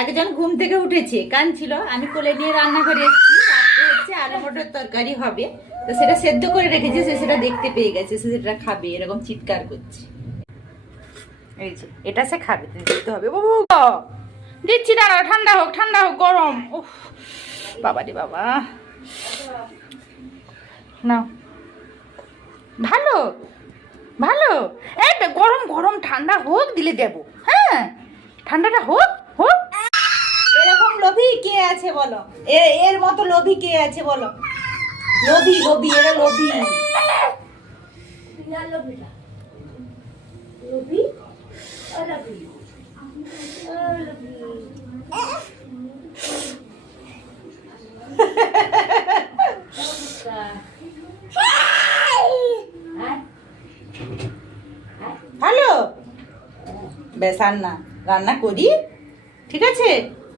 একজন ঘুম থেকে উঠেছে, কাঁদছিল, আমি কোলে নিয়ে রান্নাঘরে এসেছি। রাত্রে হচ্ছে আলু মটর তরকারি হবে, তো সেটা সেদ্ধ করে রেখেছে, সে সেটা দেখতে পেয়ে গেছে, সে সেটা খাবে, এরকম চিৎকার করছে। এই যে এটা সে খাবে, দিতে হবে। বাবু দিচ্ছি, দাঁড়াও, ঠান্ডা হোক, ঠান্ডা হোক, গরম। উফ বাবা রে বাবা, না ভালো ভালো, এই গরম গরম, ঠান্ডা হোক দিলে দেবো। হ্যাঁ, ঠান্ডাটা হোক হোক। এরকম লোভী কে আছে বলো? এর মতো লোভী কে আছে বলো? লোভী লোভী, এরা লোভী। ভালো, বেশ, আর না রান্না করি, ঠিক আছে।